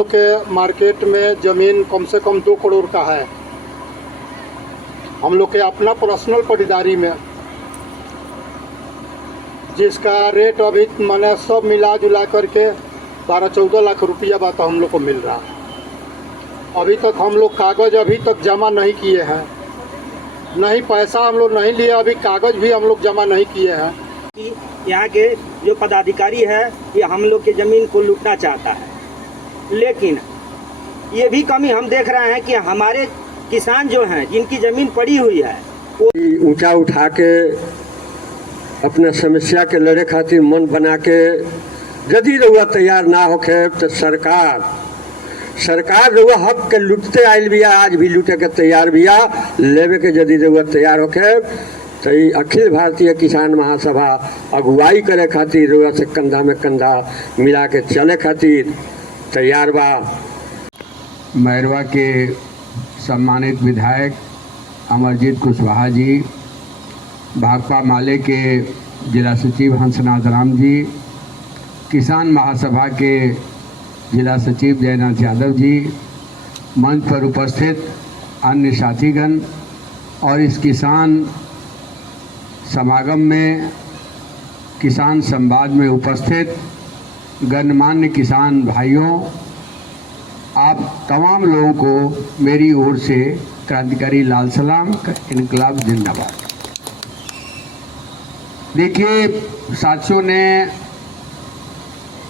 के मार्केट में ज़मीन कम से कम 2 करोड़ का है। हम लोग के अपना पर्सनल पटीदारी में, जिसका रेट अभी मैंने सब मिला जुला करके 12-14 लाख रुपया बात हम लोग को मिल रहा है। अभी तक हम लोग कागज़ अभी तक जमा नहीं किए हैं, नहीं पैसा हम लोग नहीं लिए, अभी कागज़ भी हम लोग जमा नहीं किए हैं। कि यहाँ के जो पदाधिकारी है ये हम लोग की ज़मीन को लूटना चाहता है, लेकिन ये भी कमी हम देख रहे हैं कि हमारे किसान जो हैं जिनकी ज़मीन पड़ी हुई है वो ऊंचा उठा के अपने समस्या के लड़े खातिर मन बना के यदि रउआ तैयार ना होखे तो सरकार रउआ हक के लूटते आयल बिया, आज भी लूटे के तैयार बिया। लेवे के यदि रउआ तैयार होखे तो अखिल भारतीय किसान महासभा अगुवाई करे खातिर रउआ से कंधा में कंधा मिला के चले खातिर तैयार बा। मैरवा के सम्मानित विधायक अमरजीत कुशवाहा जी, भाकपा माले के जिला सचिव हंसनाथ राम जी, किसान महासभा के जिला सचिव जयनाथ यादव जी, मंच पर उपस्थित अन्य साथीगण और इस किसान समागम में, किसान संवाद में उपस्थित गणमान्य किसान भाइयों, आप तमाम लोगों को मेरी ओर से क्रांतिकारी लाल सलाम, इनकलाब जिंदाबाद। देखिए, साथियों ने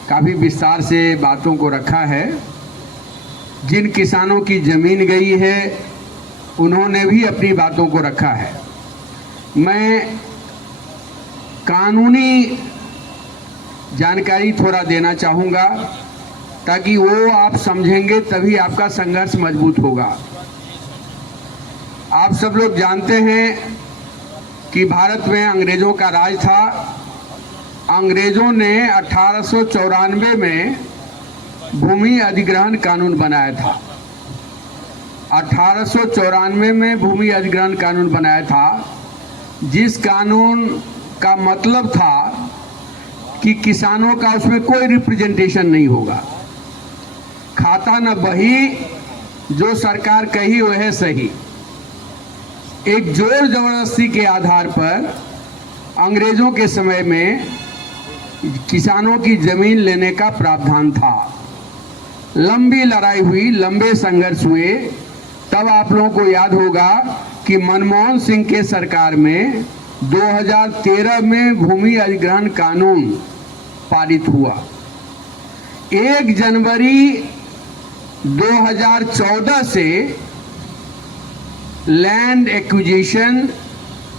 काफ़ी विस्तार से बातों को रखा है। जिन किसानों की ज़मीन गई है उन्होंने भी अपनी बातों को रखा है। मैं कानूनी जानकारी थोड़ा देना चाहूँगा ताकि वो आप समझेंगे तभी आपका संघर्ष मजबूत होगा। आप सब लोग जानते हैं कि भारत में अंग्रेज़ों का राज था। अंग्रेज़ों ने 1894 में भूमि अधिग्रहण कानून बनाया था। 1894 में भूमि अधिग्रहण कानून बनाया था, जिस कानून का मतलब था कि किसानों का उसमें कोई रिप्रेजेंटेशन नहीं होगा, खाता न बही, जो सरकार कही वह सही। एक जोर जबरदस्ती के आधार पर अंग्रेजों के समय में किसानों की जमीन लेने का प्रावधान था। लंबी लड़ाई हुई, लंबे संघर्ष हुए, तब आप लोगों को याद होगा कि मनमोहन सिंह के सरकार में 2013 में भूमि अधिग्रहण कानून पारित हुआ। 1 जनवरी 2014 से land acquisition,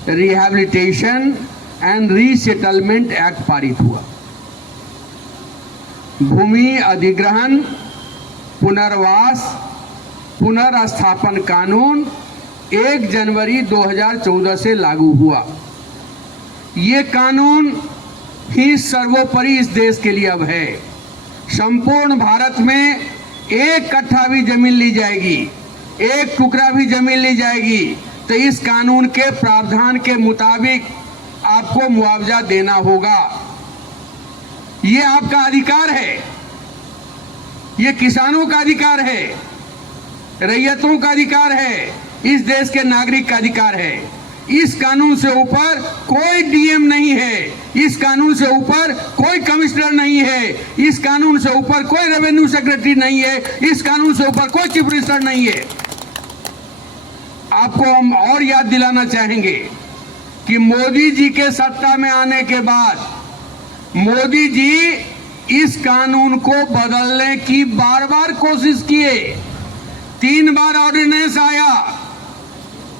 rehabilitation and resettlement act पारित हुआ। भूमि अधिग्रहण, पुनर्वास, पुनर्स्थापन कानून 1 जनवरी 2014 से लागू हुआ। ये कानून ही सर्वोपरि इस देश के लिए अब है। संपूर्ण भारत में 1 कट्ठा भी जमीन ली जाएगी, 1 टुकड़ा भी जमीन ली जाएगी तो इस कानून के प्रावधान के मुताबिक आपको मुआवजा देना होगा। ये आपका अधिकार है, ये किसानों का अधिकार है, रैयतों का अधिकार है, इस देश के नागरिक का अधिकार है। इस कानून से ऊपर कोई डीएम नहीं है, इस कानून से ऊपर कोई कमिश्नर नहीं है, इस कानून से ऊपर कोई रेवेन्यू सेक्रेटरी नहीं है, इस कानून से ऊपर कोई चीफ मिनिस्टर नहीं है। आपको हम और याद दिलाना चाहेंगे कि मोदी जी के सत्ता में आने के बाद मोदी जी इस कानून को बदलने की बार बार कोशिश किए। 3 बार ऑर्डिनेंस आया,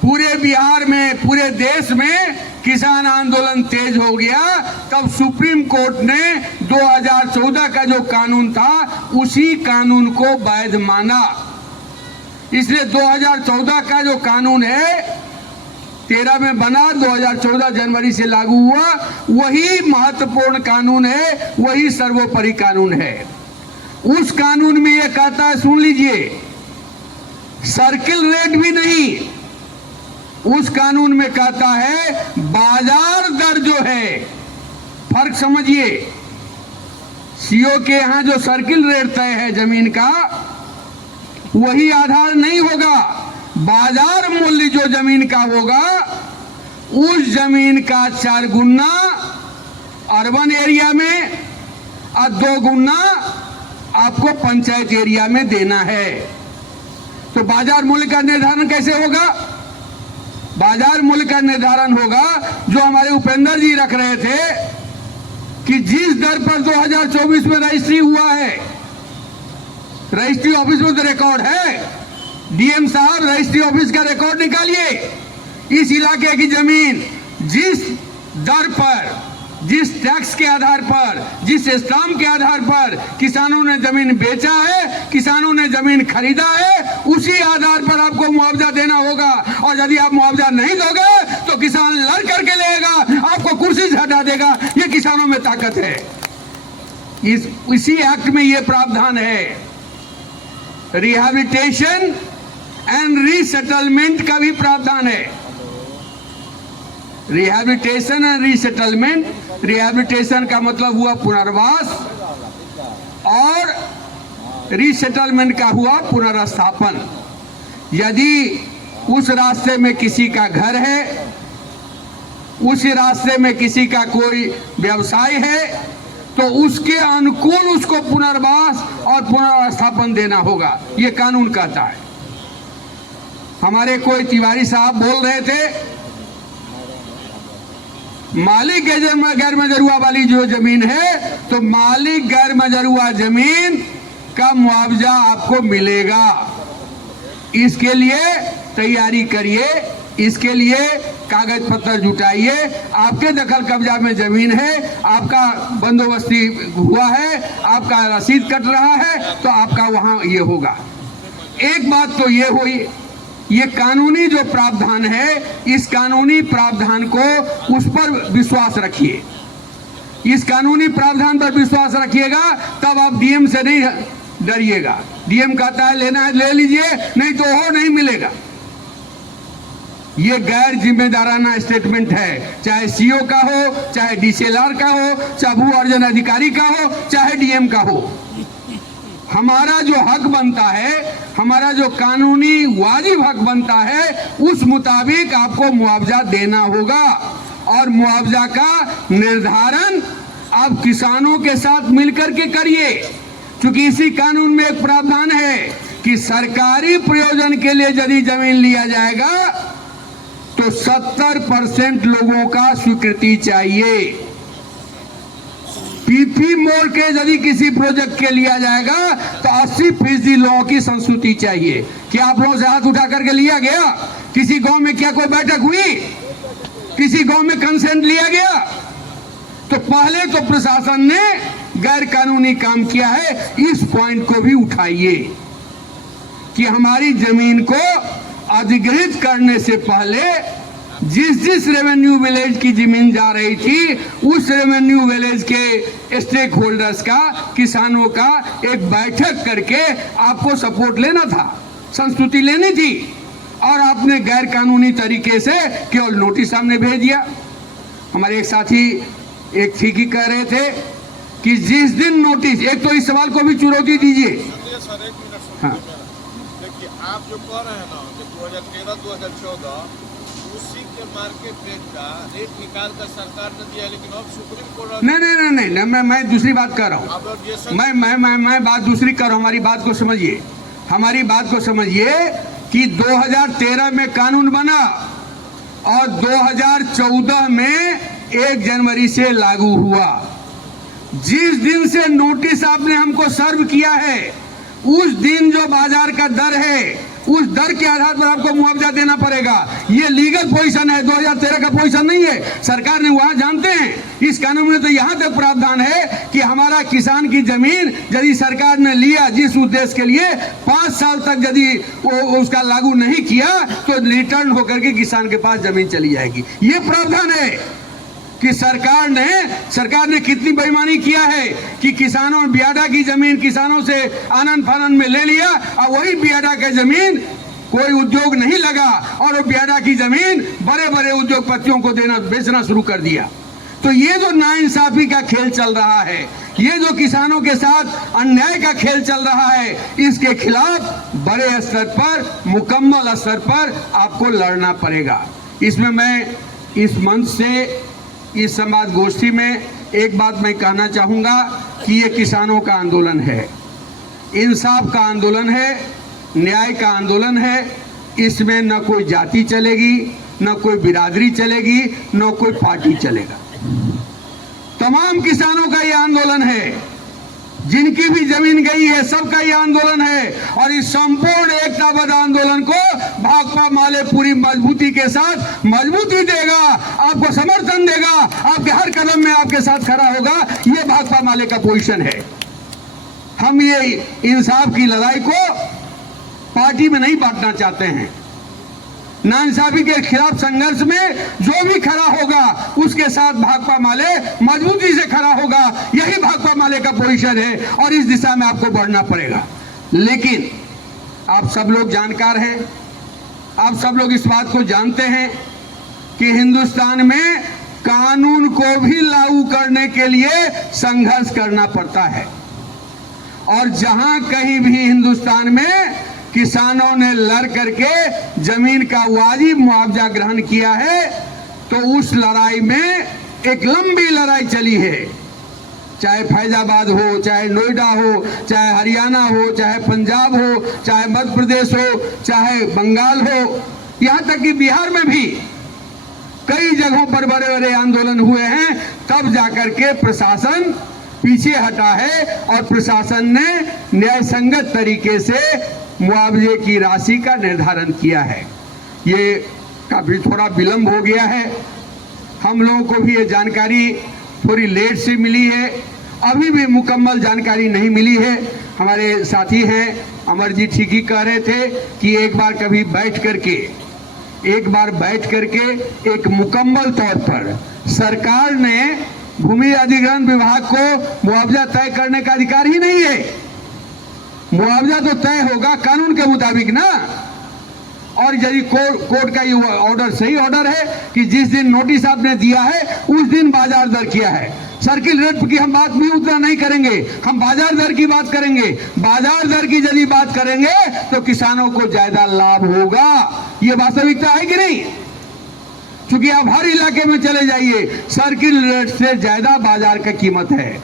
पूरे बिहार में, पूरे देश में किसान आंदोलन तेज हो गया। तब सुप्रीम कोर्ट ने 2014 का जो कानून था उसी कानून को वैध माना। इसलिए 2014 का जो कानून है 13 में बना, 2014 जनवरी से लागू हुआ, वही महत्वपूर्ण कानून है, वही सर्वोपरि कानून है। उस कानून में यह कहता है, सुन लीजिए, सर्किल रेट भी नहीं, उस कानून में कहता है बाजार दर जो है, फर्क समझिए, सीओ के यहाँ जो सर्किल रेट तय है जमीन का, वही आधार नहीं होगा। बाजार मूल्य जो जमीन का होगा उस जमीन का 4 गुना अर्बन एरिया में और 2 गुना आपको पंचायत एरिया में देना है। तो बाजार मूल्य का निर्धारण कैसे होगा? बाजार मूल्य का निर्धारण होगा जो हमारे उपेंद्र जी रख रहे थे कि जिस दर पर 2024 में रजिस्ट्री हुआ है, रजिस्ट्री ऑफिस में तो रिकॉर्ड है, डीएम साहब रजिस्ट्री ऑफिस का रिकॉर्ड निकालिए। इस इलाके की जमीन जिस दर पर, जिस टैक्स के आधार पर, जिस स्टाम्प के आधार पर किसानों ने जमीन बेचा है, किसानों ने जमीन खरीदा है, उसी आधार पर आपको मुआवजा देना होगा। और यदि आप मुआवजा नहीं दोगे तो किसान लड़ करके लेगा, आपको कुर्सी से हटा देगा। ये किसानों में ताकत है। इसी एक्ट में ये प्रावधान है। रिहैबिलिटेशन एंड रीसेटलमेंट का भी प्रावधान है। रिहैबिलिटेशन एंड रीसेटलमेंट, रिहैबिलिटेशन का मतलब हुआ पुनर्वास और रीसेटलमेंट का हुआ पुनर्स्थापन। यदि उस रास्ते में किसी का घर है, उस रास्ते में किसी का कोई व्यवसाय है, तो उसके अनुकूल उसको पुनर्वास और पुनर्स्थापन देना होगा। ये कानून कहता है। हमारे कोई तिवारी साहब बोल रहे थे मालिक गैर मजरूआ वाली जो जमीन है, तो मालिक गैर मजरूआ जमीन का मुआवजा आपको मिलेगा। इसके लिए तैयारी करिए, इसके लिए कागज पत्र जुटाइए। आपके दखल कब्जा में जमीन है, आपका बंदोबस्ती हुआ है, आपका रसीद कट रहा है, तो आपका वहां ये होगा। एक बात तो ये हुई, ये कानूनी जो प्रावधान है, इस कानूनी प्रावधान को उस पर विश्वास रखिए। इस कानूनी प्रावधान पर विश्वास रखिएगा, तब आप डीएम से नहीं डरिएगा। डीएम कहता है लेना है ले लीजिए, नहीं तो हो नहीं मिलेगा। ये गैर जिम्मेदाराना स्टेटमेंट है, चाहे सीओ का हो, चाहे डीसीएलआर का हो, चाहे भू अर्जन अधिकारी का हो, चाहे डीएम का हो। हमारा जो हक बनता है, हमारा जो कानूनी वाजिब हक बनता है, उस मुताबिक आपको मुआवजा देना होगा। और मुआवजा का निर्धारण आप किसानों के साथ मिलकर के करिए, क्योंकि इसी कानून में एक प्रावधान है कि सरकारी प्रयोजन के लिए यदि जमीन लिया जाएगा तो 70% लोगों का स्वीकृति चाहिए। पीपी मोड़ के यदि किसी प्रोजेक्ट के लिया जाएगा तो 80% लोगों की संस्तुति चाहिए। क्या आप लोगों से हाथ उठा करके लिया गया? किसी गांव में क्या कोई बैठक हुई? किसी गांव में कंसेंट लिया गया? तो पहले तो प्रशासन ने गैर कानूनी काम किया है। इस पॉइंट को भी उठाइए कि हमारी जमीन को अधिग्रहित करने से पहले जिस रेवेन्यू विलेज की जमीन जा रही थी, उस रेवेन्यू विलेज के स्टेक होल्डर्स का, किसानों का एक बैठक करके आपको सपोर्ट लेना था, संस्तुति लेनी थी। और आपने गैर कानूनी तरीके से केवल नोटिस सामने भेज दिया। हमारे एक साथी एक ठीक ही कह रहे थे कि जिस दिन नोटिस, एक तो इस सवाल को भी चुनौती दीजिए। हाँ, देखिए आप जो कह रहे हैं ना कि 2013-2014 उसी के मार्केट रेट का रेट निकाल कर सरकार ने दिया है, लेकिन अब सुप्रीम कोर्ट नहीं, मैं दूसरी बात कर रहा हूँ। मैं बात दूसरी कर रहा हूँ। हमारी बात को समझिए, हमारी बात को समझिए कि 2013 में कानून बना और 2014 में 1 जनवरी से लागू हुआ। जिस दिन से नोटिस आपने हमको सर्व किया है, उस दिन जो बाजार का दर है, उस दर के आधार पर आपको मुआवजा देना पड़ेगा। ये लीगल पोजीशन है, 2013 का पोजीशन नहीं है। सरकार ने वहां, जानते हैं इस कानून में तो यहां तक प्रावधान है कि हमारा किसान की जमीन यदि सरकार ने लिया जिस उद्देश्य के लिए, 5 साल तक यदि उसका लागू नहीं किया तो रिटर्न होकर के किसान के पास जमीन चली जाएगी। ये प्रावधान है कि सरकार ने कितनी बेईमानी किया है कि किसानों बियाडा की जमीन किसानों से आनंद फानंद में ले लिया और वही बियाडा की जमीन कोई उद्योग नहीं लगा और वो बियाडा की जमीन बड़े बड़े उद्योगपतियों को बेचना शुरू कर दिया। तो ये जो नाइंसाफी का खेल चल रहा है, ये जो किसानों के साथ अन्याय का खेल चल रहा है, इसके खिलाफ बड़े स्तर पर, मुकम्मल स्तर पर आपको लड़ना पड़ेगा। इसमें मैं इस मंच से, इस संवाद गोष्ठी में एक बात मैं कहना चाहूँगा कि ये किसानों का आंदोलन है, इंसाफ का आंदोलन है, न्याय का आंदोलन है। इसमें न कोई जाति चलेगी, न कोई बिरादरी चलेगी, न कोई पार्टी चलेगा। तमाम किसानों का ये आंदोलन है, जिनकी भी जमीन गई है सबका ये आंदोलन है। और इस संपूर्ण एकताबद्ध आंदोलन को भाकपा माले पूरी मजबूती के साथ मजबूती देगा, आपको समर्थन देगा, आपके हर कदम में आपके साथ खड़ा होगा। ये भाकपा माले का पोजीशन है। हम ये इंसाफ की लड़ाई को पार्टी में नहीं बांटना चाहते हैं। नाइंसाफी के खिलाफ संघर्ष में जो भी खड़ा होगा उसके साथ भाकपा माले मजबूती से खड़ा होगा। यही भाकपा माले का पोजीशन है और इस दिशा में आपको बढ़ना पड़ेगा। लेकिन आप सब लोग जानकार हैं, आप सब लोग इस बात को जानते हैं कि हिंदुस्तान में कानून को भी लागू करने के लिए संघर्ष करना पड़ता है। और जहां कहीं भी हिंदुस्तान में किसानों ने लड़ करके जमीन का वाजिब मुआवजा ग्रहण किया है, तो उस लड़ाई में एक लंबी लड़ाई चली है। चाहे फैजाबाद हो, चाहे नोएडा हो, चाहे हरियाणा हो, चाहे पंजाब हो, चाहे मध्य प्रदेश हो, चाहे बंगाल हो, यहाँ तक कि बिहार में भी कई जगहों पर बड़े बड़े आंदोलन हुए हैं। तब जाकर के प्रशासन पीछे हटा है और प्रशासन ने न्याय संगत तरीके से मुआवजे की राशि का निर्धारण किया है। ये काफी थोड़ा विलंब हो गया है। हम लोगों को भी ये जानकारी थोड़ी लेट से मिली है, अभी भी मुकम्मल जानकारी नहीं मिली है। हमारे साथी हैं अमरजीत ठीक ही कह रहे थे कि एक बार बैठ करके एक मुकम्मल तौर पर सरकार ने भूमि अधिग्रहण विभाग को मुआवजा तय करने का अधिकार ही नहीं है। मुआवजा तो तय होगा कानून के मुताबिक ना। और यदि कोर्ट का ये ऑर्डर सही ऑर्डर है कि जिस दिन नोटिस आपने दिया है उस दिन बाजार दर किया है। सर्किल रेट की हम बात भी उतना नहीं करेंगे, हम बाजार दर की बात करेंगे। बाजार दर की यदि बात करेंगे तो किसानों को ज्यादा लाभ होगा। ये वास्तविकता है कि नहीं? क्योंकि आप हर इलाके में चले जाइए, सर्किल रेट से ज्यादा बाजार का कीमत है।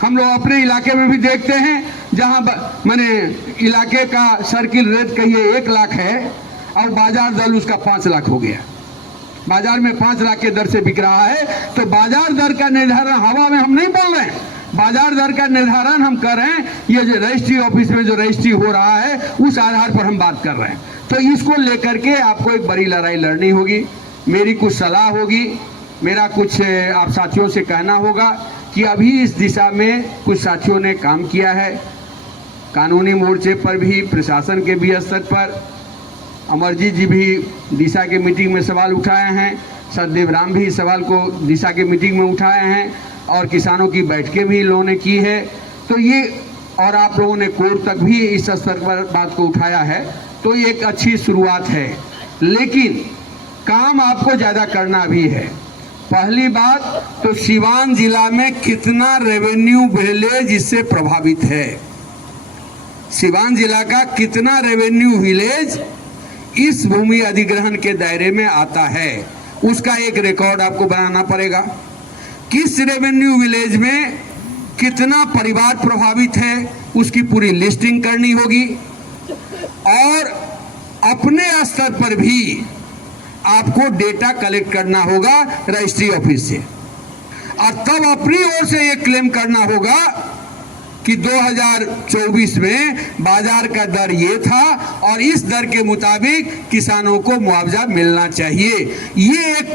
हम लोग अपने इलाके में भी देखते हैं, जहां माने इलाके का सर्किल रेट कहिए 1 लाख है और बाजार दर उसका 5 लाख हो गया। बाजार में 5 लाख के दर से बिक रहा है। तो बाजार दर का निर्धारण हवा में हम नहीं बोल रहे हैं, बाजार दर का निर्धारण हम कर रहे हैं। ये जो रजिस्ट्री ऑफिस में जो रजिस्ट्री हो रहा है उस आधार पर हम बात कर रहे हैं। तो इसको लेकर के आपको एक बड़ी लड़ाई लड़नी होगी। मेरी कुछ सलाह होगी, मेरा कुछ आप साथियों से कहना होगा कि अभी इस दिशा में कुछ साथियों ने काम किया है, कानूनी मोर्चे पर भी, प्रशासन के भी स्तर पर। अमरजीत जी भी दिशा के मीटिंग में सवाल उठाए हैं, सतदेव राम भी इस सवाल को दिशा के मीटिंग में उठाए हैं और किसानों की बैठकें भी लोगों ने की है। तो ये, और आप लोगों ने कोर्ट तक भी इस स्तर पर बात को उठाया है, तो ये एक अच्छी शुरुआत है। लेकिन काम आपको ज़्यादा करना भी है। पहली बात तो सिवान जिला में कितना रेवेन्यू विलेज इससे प्रभावित है, सिवान जिला का कितना रेवेन्यू विलेज इस भूमि अधिग्रहण के दायरे में आता है, उसका एक रिकॉर्ड आपको बनाना पड़ेगा। किस रेवेन्यू विलेज में कितना परिवार प्रभावित है उसकी पूरी लिस्टिंग करनी होगी। और अपने स्तर पर भी आपको डेटा कलेक्ट करना होगा रजिस्ट्री ऑफिस से, और तब अपनी ओर से ये क्लेम करना होगा कि 2024 में बाजार का दर ये था और इस दर के मुताबिक किसानों को मुआवजा मिलना चाहिए। ये एक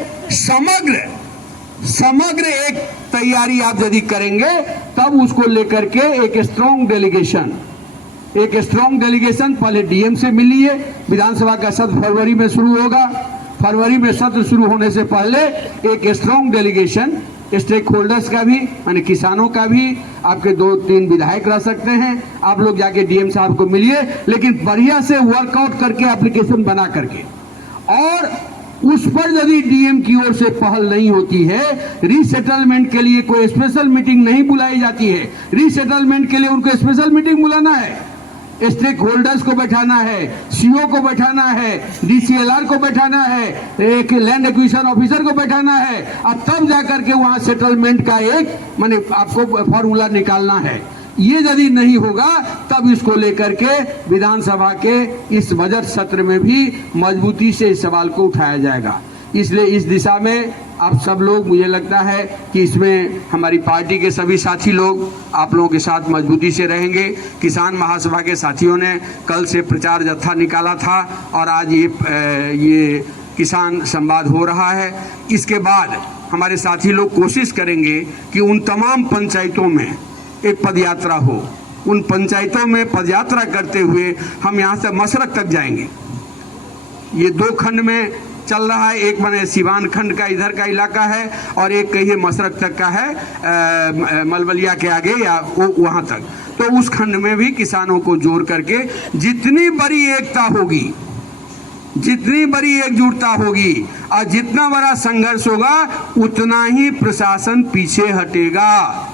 समग्र एक तैयारी आप यदि करेंगे तब उसको लेकर के एक स्ट्रॉन्ग डेलीगेशन पहले डीएम से मिलिए। विधानसभा का सत्र फरवरी में शुरू होगा, फरवरी में सत्र शुरू होने से पहले एक स्ट्रॉन्ग डेलीगेशन स्टेक होल्डर्स का भी, माने किसानों का भी, आपके 2-3 विधायक रह सकते हैं, आप लोग जाके डीएम साहब को मिलिए, लेकिन बढ़िया से वर्कआउट करके एप्लीकेशन बना करके। और उस पर यदि डीएम की ओर से पहल नहीं होती है, रीसेटलमेंट के लिए कोई स्पेशल मीटिंग नहीं बुलाई जाती है। रीसेटलमेंट के लिए उनको स्पेशल मीटिंग बुलाना है, स्टेक होल्डर्स को बैठाना है, सीओ को बैठाना है, डीसीएलआर को बैठाना है, एक लैंड एक्विजिशन ऑफिसर को बैठाना है, और तब जाकर के वहां सेटलमेंट का एक माने आपको फॉर्मूला निकालना है। ये यदि नहीं होगा तब इसको लेकर के विधानसभा के इस बजट सत्र में भी मजबूती से इस सवाल को उठाया जाएगा। इसलिए इस दिशा में आप सब लोग, मुझे लगता है कि इसमें हमारी पार्टी के सभी साथी लोग आप लोगों के साथ मजबूती से रहेंगे। किसान महासभा के साथियों ने कल से प्रचार जत्था निकाला था और आज ये किसान संवाद हो रहा है। इसके बाद हमारे साथी लोग कोशिश करेंगे कि उन तमाम पंचायतों में एक पदयात्रा हो। उन पंचायतों में पदयात्रा करते हुए हम यहाँ से मशरक तक जाएंगे। ये 2 खंड में चल रहा है, एक माने सिवान खंड का इधर का इलाका है और एक कहिए मशरक तक का है, मलबलिया के आगे या वहाँ तक। तो उस खंड में भी किसानों को जोड़ करके जितनी बड़ी एकता होगी, जितनी बड़ी एकजुटता होगी और जितना बड़ा संघर्ष होगा, उतना ही प्रशासन पीछे हटेगा।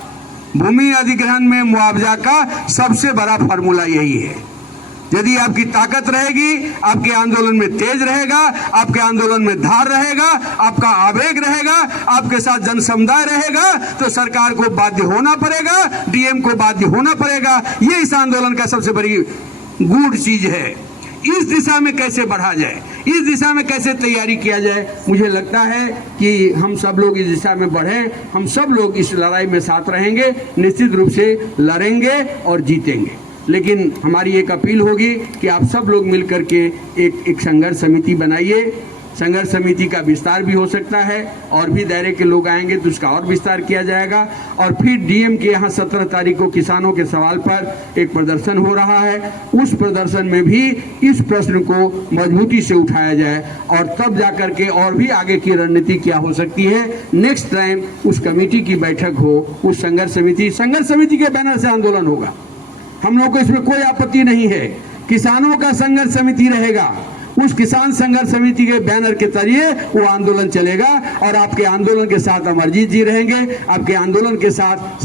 भूमि अधिग्रहण में मुआवजा का सबसे बड़ा फॉर्मूला यही है। यदि आपकी ताकत रहेगी, आपके आंदोलन में तेज रहेगा, आपके आंदोलन में धार रहेगा, आपका आवेग रहेगा, आपके साथ जन समुदाय रहेगा, तो सरकार को बाध्य होना पड़ेगा, डीएम को बाध्य होना पड़ेगा। ये इस आंदोलन का सबसे बड़ी गूढ़ चीज है। इस दिशा में कैसे बढ़ा जाए, इस दिशा में कैसे तैयारी किया जाए, मुझे लगता है कि हम सब लोग इस दिशा में बढ़ें। हम सब लोग इस लड़ाई में साथ रहेंगे, निश्चित रूप से लड़ेंगे और जीतेंगे। लेकिन हमारी एक अपील होगी कि आप सब लोग मिलकर के एक संघर्ष समिति बनाइए। संघर्ष समिति का विस्तार भी हो सकता है, और भी दायरे के लोग आएंगे तो उसका और विस्तार किया जाएगा। और फिर डीएम के यहाँ 17 तारीख को किसानों के सवाल पर एक प्रदर्शन हो रहा है। उस प्रदर्शन में भी इस प्रश्न को मजबूती से उठाया जाए और तब जाकर के और भी आगे की रणनीति क्या हो सकती है, नेक्स्ट टाइम उस कमेटी की बैठक हो, उस संघर्ष समिति के बैनर से आंदोलन होगा। हम लोग को इसमें कोई आपत्ति नहीं है। किसानों का संघर्ष समिति रहेगा, उस किसान संघर्ष समिति के बैनर के जरिए वो आंदोलन चलेगा और आपके आंदोलन के साथ अमरजीत जी रहेंगे, आपके आंदोलन के साथ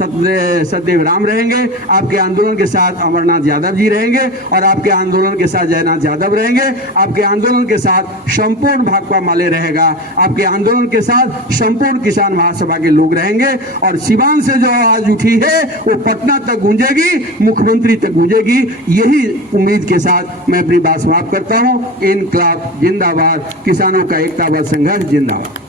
सतदेव राम रहेंगे, आपके आंदोलन के साथ अमरनाथ यादव जी रहेंगे और आपके आंदोलन के साथ जयनाथ यादव रहेंगे, आपके आंदोलन के साथ संपूर्ण भाकपा माले रहेगा, आपके आंदोलन के साथ संपूर्ण किसान महासभा के लोग रहेंगे। और सिवान से जो आवाज उठी है वो पटना तक गूंजेगी, मुख्यमंत्री तक गूंजेगी। यही उम्मीद के साथ मैं अपनी बात समाप्त करता हूँ। इनकलाब जिंदाबाद, किसानों का एकतावाद संघर्ष जिंदाबाद।